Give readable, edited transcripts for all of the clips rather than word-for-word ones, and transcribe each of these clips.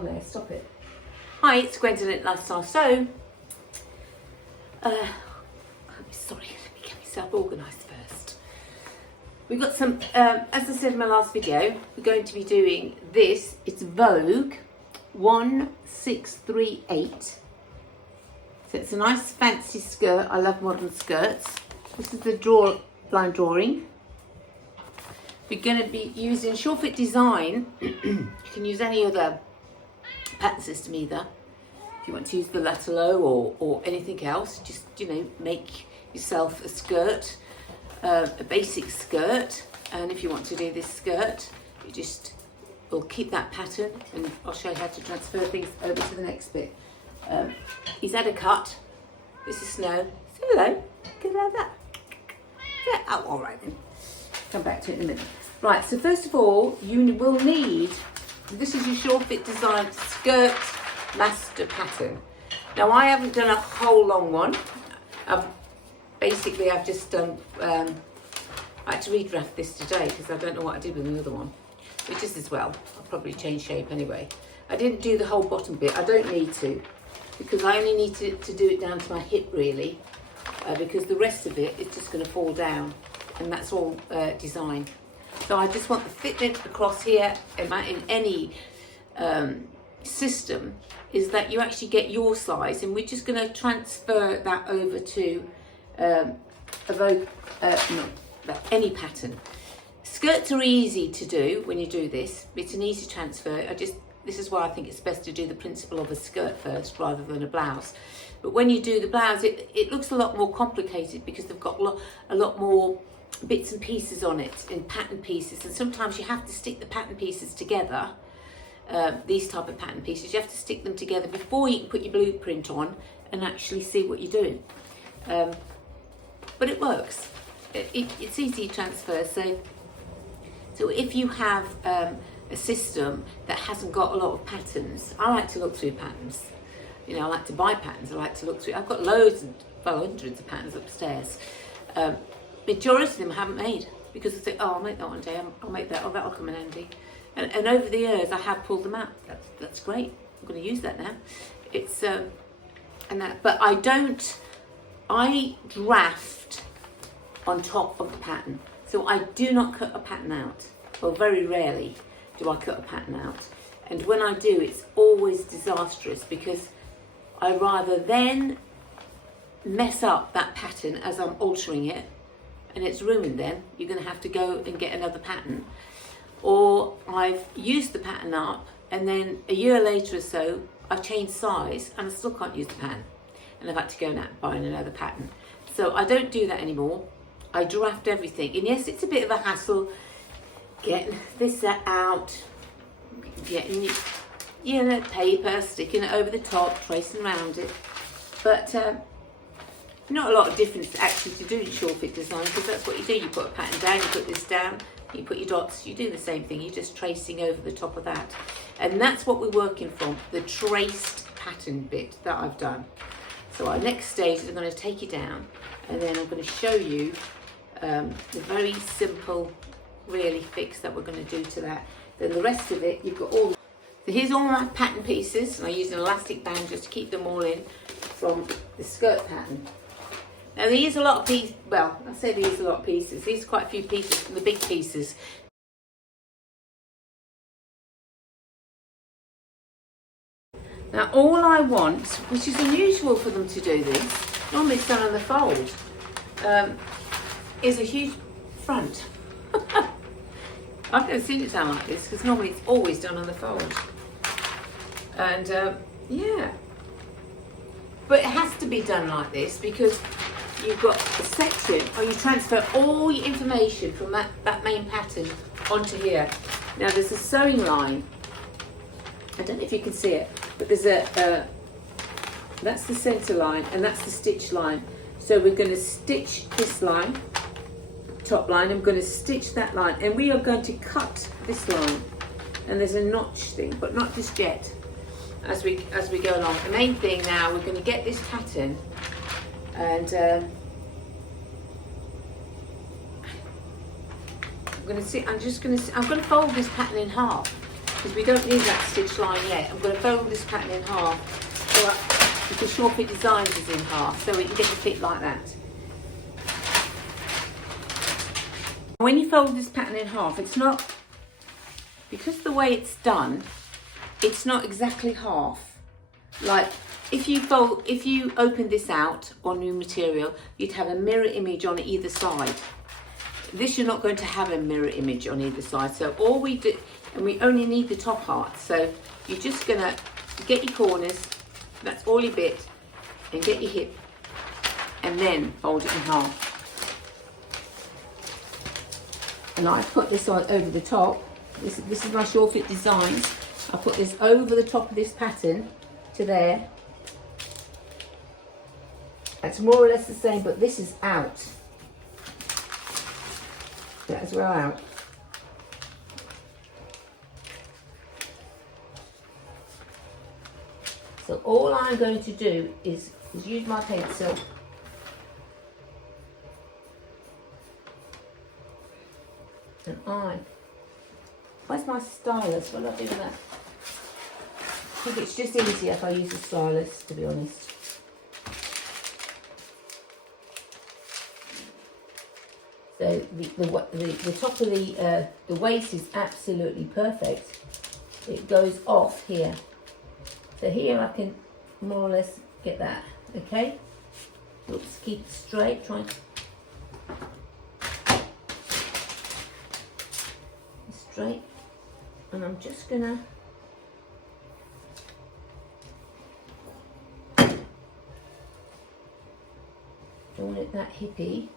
on there, stop it. Hi, it's Gwendolyn at Lifestylesew. Sorry, let me get myself organised first. We've got some, as I said in my last video, we're going to be doing this. It's Vogue 1638. So it's a nice fancy skirt. I love modern skirts. This is the blind drawing. We're going to be using Short Fit Design. You can use any other pattern system either. If you want to use the Lutterloh or anything else, just, you know, make yourself a skirt, a basic skirt. And if you want to do this skirt, you just will keep that pattern, and I'll show you how to transfer things over to the next bit. He's had a cut. This is Snow. Say hello. Can I have that? Yeah. Oh, all right then. Come back to it in a minute. Right, so first of all, you will need, this is your Short Fit Design skirt master pattern. Now, I haven't done a whole long one. I've just done, I had to redraft this today because I don't know what I did with another one, which is as well. I'll probably change shape anyway. I didn't do the whole bottom bit. I don't need to, because I only need to do it down to my hip really, because the rest of it is just going to fall down, and that's all design. So I just want the fitment across here in any system is that you actually get your size, and we're just going to transfer that over to a Vogue, any pattern. Skirts are easy to do when you do this. It's an easy transfer. This is why I think it's best to do the principle of a skirt first rather than a blouse. But when you do the blouse, it looks a lot more complicated because they've got a lot more bits and pieces on it, in pattern pieces, and sometimes you have to stick the pattern pieces together. These type of pattern pieces, you have to stick them together before you can put your blueprint on and actually see what you're doing. But it works. It's easy to transfer. So if you have a system that hasn't got a lot of patterns, I like to look through patterns. You know, I like to buy patterns. I like to look through. I've got loads, hundreds of patterns upstairs. Majority of them I haven't made because I think, oh, I'll make that one day. I'll make that. Oh, that'll come in handy. And over the years, I have pulled them out. That's great. I'm going to use that now. It's but I draft on top of the pattern. So I do not cut a pattern out. Well, very rarely do I cut a pattern out. And when I do, it's always disastrous because I rather then mess up that pattern as I'm altering it, and it's ruined then. You're going to have to go and get another pattern. Or I've used the pattern up, and then a year later or so, I've changed size, and I still can't use the pattern. And I've had to go and buy another pattern. So I don't do that anymore. I draft everything. And yes, it's a bit of a hassle getting this out, getting paper, sticking it over the top, tracing around it. But not a lot of difference actually to do in Short Fit Design, because that's what you do. You put a pattern down, you put this down, you put your dots, you do the same thing. You're just tracing over the top of that. And that's what we're working from, the traced pattern bit that I've done. So our next stage is I'm going to take it down, and then I'm going to show you the very simple, really fix that we're going to do to that. Then the rest of it, you've got all. So here's all my pattern pieces, and I use an elastic band just to keep them all in from the skirt pattern. Now these are a lot of pieces, well, I say these are a lot of pieces. These are quite a few pieces from the big pieces. Now all I want, which is unusual for them to do this, normally it's done on the fold, is a huge front. I've never seen it done like this, because normally it's always done on the fold. And yeah, but it has to be done like this because you've got a section, or you transfer all your information from that main pattern onto here. Now there's a sewing line. I don't know if you can see it, but there's that's the center line, and that's the stitch line. So we're going to stitch this line, top line, I'm going to stitch that line, and we are going to cut this line. And there's a notch thing, but not just yet. As we go along, the main thing now, we're going to get this pattern, and I'm going to fold this pattern in half. because we don't need that stitch line yet. I'm going to fold this pattern in half, so because Short Fit Designs is in half, so we can get the fit like that. When you fold this pattern in half, it's not, because the way it's done, it's not exactly half. Like if you open this out on new material, you'd have a mirror image on either side. This you're not going to have a mirror image on either side. So all we do, and we only need the top part. So you're just gonna get your corners, that's all your bit, and get your hip, and then fold it in half. And I put this on over the top. This is my Short Fit Designs. I put this over the top of this pattern to there. It's more or less the same, but this is out. That is well out. So all I'm going to do is use my pencil and where's my stylus? What do I do with that? I think it's just easier if I use a stylus, to be honest. So the top of the waist is absolutely perfect. It goes off here. So here I can more or less get that. Okay. Oops, keep it straight. Try straight, and I'm just gonna don't want it that hippie.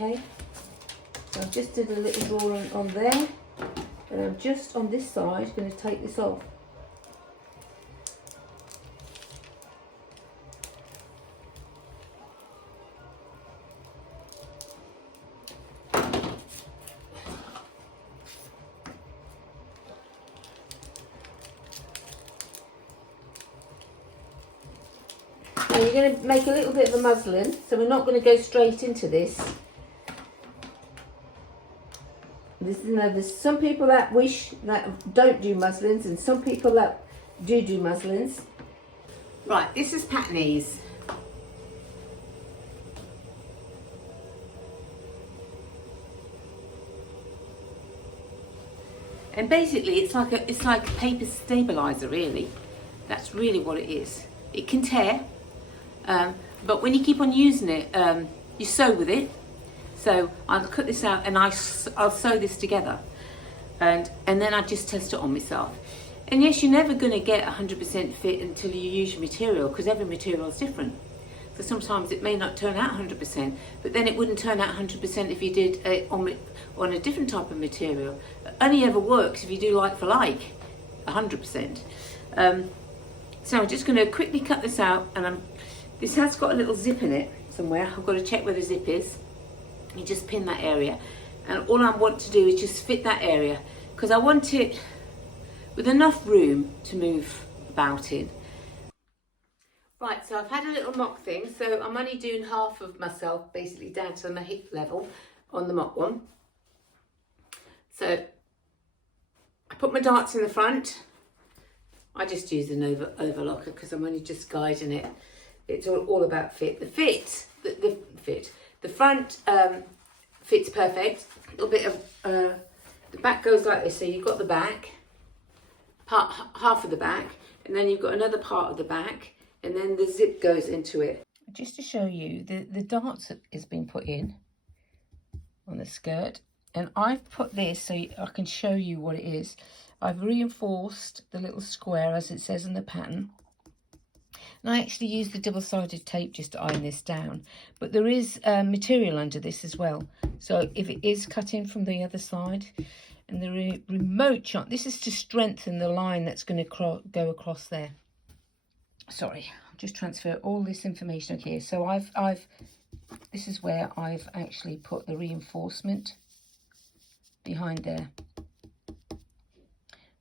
Okay, so I've just did a little drawing on there, and I'm just on this side going to take this off. And you're going to make a little bit of a muslin, so we're not going to go straight into this. There's some people that don't do muslins, and some people that do muslins. Right, this is pattern ease. And basically it's like a paper stabilizer, really. That's really what it is. It can tear, but when you keep on using it, you sew with it. So I'll cut this out and I'll sew this together, and then I just test it on myself. And yes, you're never going to get 100% fit until you use your material, because every material is different. So sometimes it may not turn out 100%, but then it wouldn't turn out 100% if you did it on a different type of material. It only ever works if you do like for like, 100%. So I'm just going to quickly cut this out, and this has got a little zip in it somewhere. I've got to check where the zip is. You just pin that area, and all I want to do is just fit that area, because I want it with enough room to move about in. Right, so I've had a little mock thing, so I'm only doing half of myself, basically down to my hip level on the mock one. So I put my darts in the front. I just use an overlocker because I'm only just guiding it. It's all about fit. The front fits perfect. A little bit of the back goes like this. So you've got the back, half of the back, and then you've got another part of the back, and then the zip goes into it. Just to show you, the darts has been put in on the skirt, and I've put this so I can show you what it is. I've reinforced the little square as it says in the pattern. And I actually used the double-sided tape just to iron this down. But there is material under this as well. So if it is cut in from the other side, and the remote shot, this is to strengthen the line that's going to go across there. Sorry, just transfer all this information here. So this is where I've actually put the reinforcement behind there.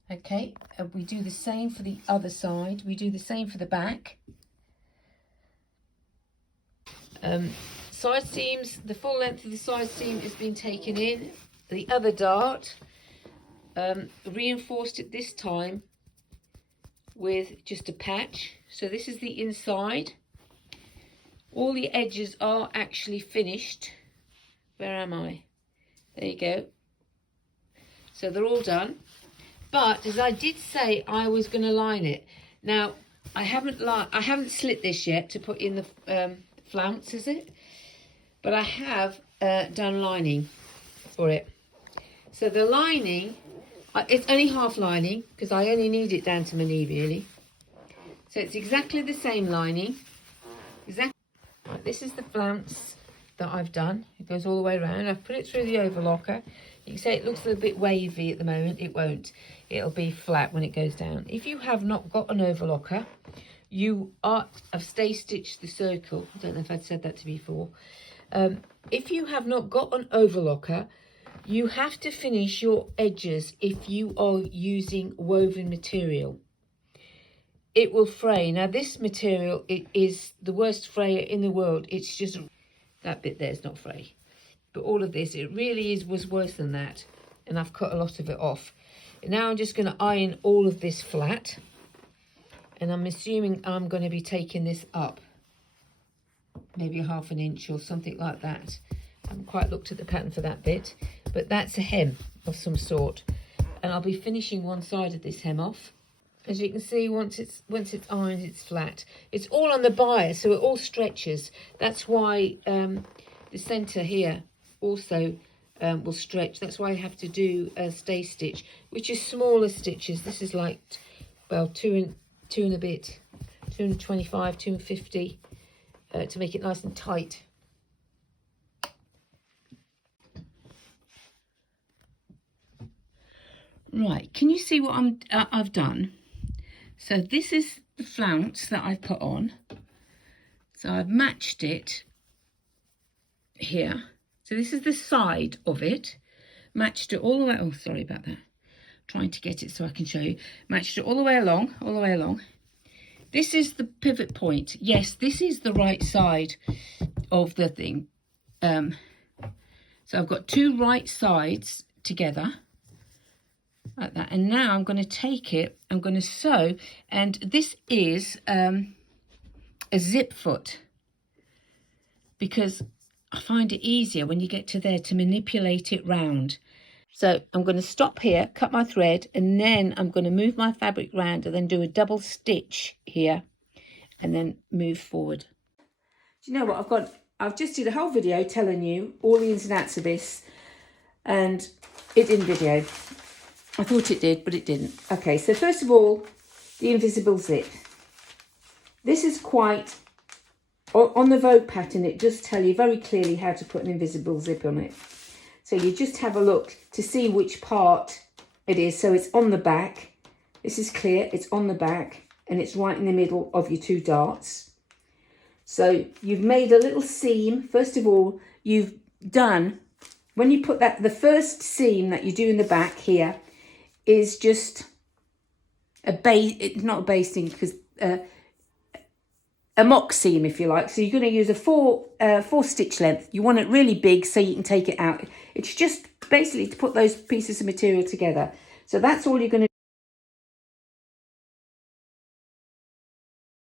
Okay, we do the same for the other side. We do the same for the back. Side seams, the full length of the side seam has been taken in. The other dart, reinforced it this time with just a patch. So this is the inside. All the edges are actually finished. Where am I? There you go. So they're all done. But as I did say, I was going to line it. Now I haven't slit this yet to put in the flounce, is it? But I have done lining for it. So the lining, it's only half lining because I only need it down to my knee really. So it's exactly the same lining. Exactly. Right, this is the flounce that I've done. It goes all the way around. I've put it through the overlocker. You can say it looks a little bit wavy at the moment. It won't. It'll be flat when it goes down. If you have not got an overlocker, I've stay stitched the circle. I don't know if I'd said that to you before. If you have not got an overlocker, you have to finish your edges if you are using woven material. It will fray. Now this material, it is the worst frayer in the world. It's just, that bit there is not fray. But all of this, it really was worse than that. And I've cut a lot of it off. And now I'm just going to iron all of this flat. And I'm assuming I'm going to be taking this up. Maybe 1/2 inch or something like that. I haven't quite looked at the pattern for that bit. But that's a hem of some sort. And I'll be finishing one side of this hem off. As you can see, once it's ironed, it's flat. It's all on the bias, so it all stretches. That's why the centre here also will stretch. That's why I have to do a stay stitch, which is smaller stitches. This is like, well, two and a bit, 225, 250, to make it nice and tight. Right, can you see what I've done? So this is the flounce that I've put on. So I've matched it here. So this is the side of it. Matched it all the way. Oh, sorry about that. Trying to get it so I can show you. Matched it all the way along, all the way along. This is the pivot point. Yes, this is the right side of the thing. So I've got two right sides together. Like that. And now I'm going to take it, I'm going to sew, and this is a zip foot, because I find it easier when you get to there to manipulate it round. So I'm going to stop here, cut my thread, and then I'm going to move my fabric round and then do a double stitch here and then move forward. Do you know what I've just did a whole video telling you all the ins and outs of this, and it didn't video. I thought it did, but it didn't. Okay, so first of all, the invisible zip. This is quite, on the Vogue pattern, it does tell you very clearly how to put an invisible zip on it. So you just have a look to see which part it is. So it's on the back. This is clear, it's on the back, and it's right in the middle of your two darts. So you've made a little seam. First of all, you've done, when you put that, the first seam that you do in the back here, is just a base, it's not a basting, because a mock seam, if you like. So you're going to use a four stitch length. You want it really big so you can take it out. It's just basically to put those pieces of material together. So that's all you're going to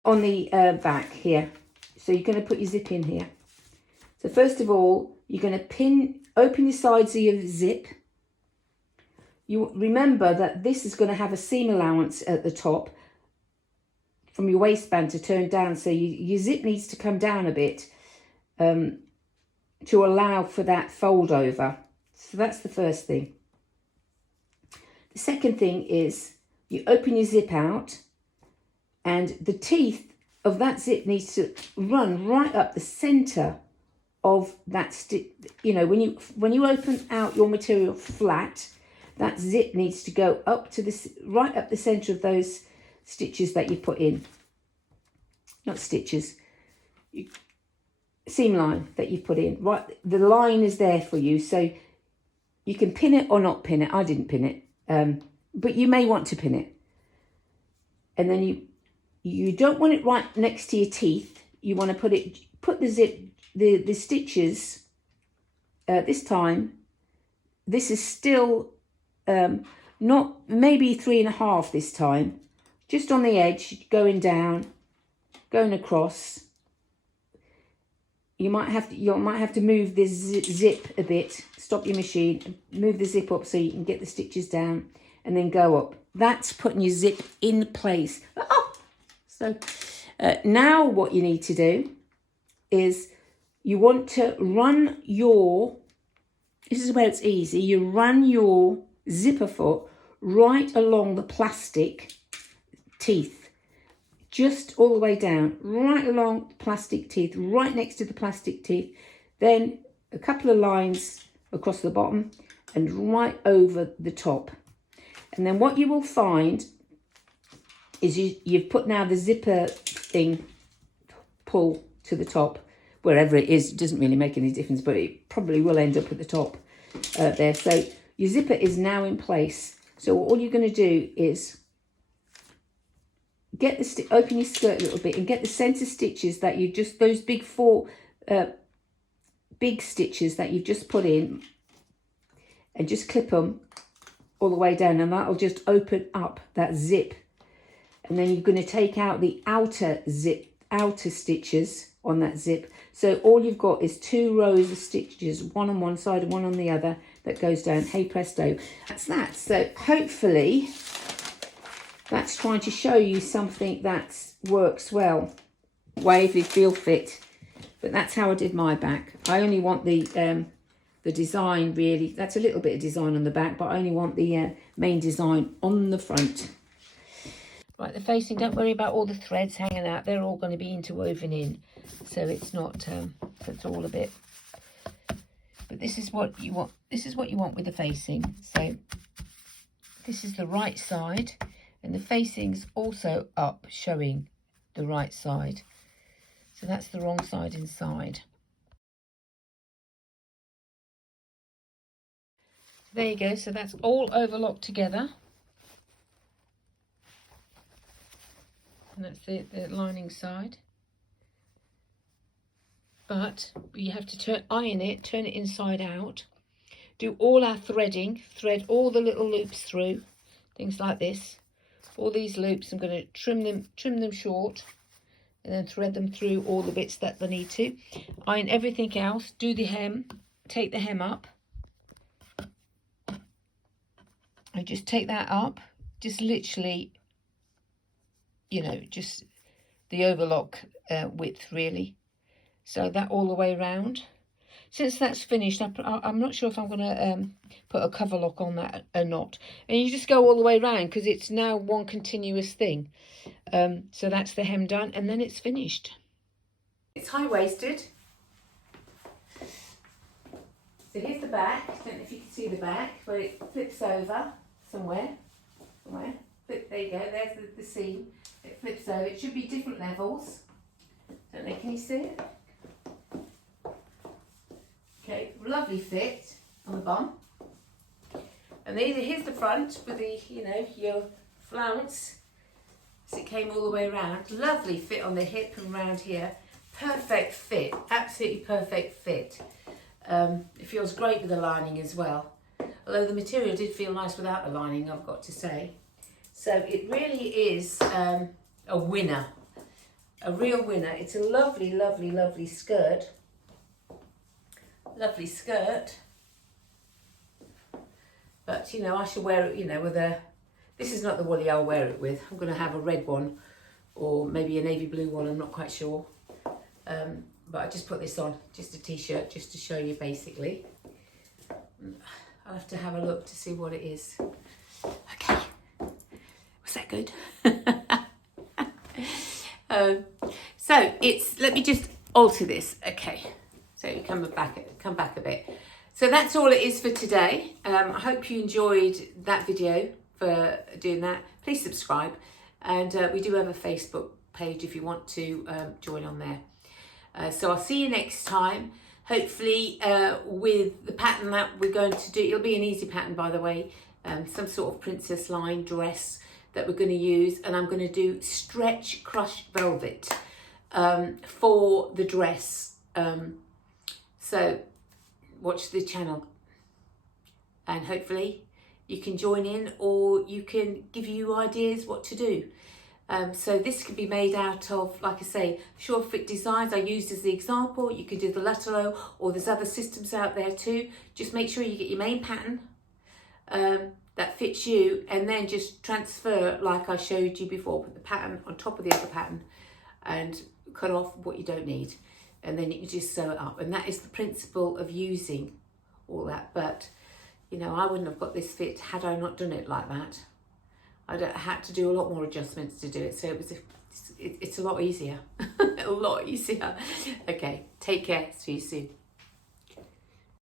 do on the back here. So you're going to put your zip in here. So first of all, you're going to open your sides of your zip. You remember that this is going to have a seam allowance at the top from your waistband to turn down. So your zip needs to come down a bit to allow for that fold over. So that's the first thing. The second thing is you open your zip out, and the teeth of that zip needs to run right up the centre of that stitch. You know, when you open out your material flat, that zip needs to go up to this, right up the centre of those stitches that you put in. not stitches, seam line that you've put in. Right, the line is there for you, so you can pin it or not pin it. I didn't pin it, but you may want to pin it. And then you don't want it right next to your teeth. You want to put the stitches. This time, this is still not, maybe 3.5 this time, just on the edge, going down, going across. You might have to move this zip a bit, stop your machine, move the zip up so you can get the stitches down, and then go up. That's putting your zip in place. Oh! So now what you need to do is you want to run your, this is where it's easy, you run your zipper foot right along the plastic teeth, just all the way down, right along the plastic teeth, right next to the plastic teeth, then a couple of lines across the bottom and right over the top. And then what you will find is you've put now the zipper thing pull to the top, wherever it is. It doesn't really make any difference, but it probably will end up at the top there. So your zipper is now in place. So all you're going to do is get open your skirt a little bit and get the center stitches that you just, those big four big stitches that you've just put in, and just clip them all the way down, and that'll just open up that zip. And then you're going to take out the outer stitches on that zip. So all you've got is 2 rows of stitches, one on one side and one on the other, that goes down. Hey presto, that's that. So hopefully that's trying to show you something that works well. Waverley feel fit, but that's how I did my back. I only want the design really. That's a little bit of design on the back, but I only want the main design on the front. Right, the facing, don't worry about all the threads hanging out. They're all going to be interwoven in, so it's not, it's all a bit. But this is what you want. This is what you want with the facing. So this is the right side, and the facing's also up, showing the right side. So that's the wrong side inside. There you go. So that's all overlocked together. And that's the lining side. But you have to iron it, turn it inside out. Do all our threading, thread all the little loops through, things like this. All these loops, I'm going to trim them short, and then thread them through all the bits that they need to. Iron everything else, do the hem, take the hem up. And just take that up, just literally, you know, just the overlock width really. So that all the way around. Since that's finished, I'm not sure if I'm going to put a cover lock on that or not. And you just go all the way around because it's now one continuous thing. So that's the hem done, and then it's finished. It's high-waisted. So here's the back. I don't know if you can see the back, but it flips over somewhere. There you go, there's the seam. It flips over. It should be different levels. Don't know, can you see it? Okay, lovely fit on the bum. And here's the front with the, you know, your flounce. So it came all the way around. Lovely fit on the hip and round here. Perfect fit, absolutely perfect fit. It feels great with the lining as well. Although the material did feel nice without the lining, I've got to say. So it really is a winner, a real winner. It's a lovely, lovely, lovely skirt. Lovely skirt. But, you know, I should wear it, you know, with a... This is not the woolly I'll wear it with. I'm going to have a red one or maybe a navy blue one, I'm not quite sure. But I just put this on, just a t-shirt, just to show you basically. I'll have to have a look to see what it is. Okay, was that good? So it's, let me just alter this. Okay, so you come back a bit. So that's all it is for today. I hope you enjoyed that video for doing that. Please subscribe, and we do have a Facebook page if you want to join on there. So I'll see you next time. Hopefully with the pattern that we're going to do, it'll be an easy pattern, by the way, some sort of princess line dress that we're going to use, and I'm going to do stretch crushed velvet for the dress. So watch the channel, and hopefully you can join in, or you can give you ideas what to do. So this can be made out of, like I say, Sure Fit designs I used as the example. You can do the Lutterloh, or there's other systems out there too. Just make sure you get your main pattern that fits you, and then just transfer like I showed you before. Put the pattern on top of the other pattern and cut off what you don't need, and then you can just sew it up. And that is the principle of using all that. But you know, I wouldn't have got this fit had I not done it like that. I had to do a lot more adjustments to do it, so it's a lot easier. A lot easier. Okay, take care. See you soon.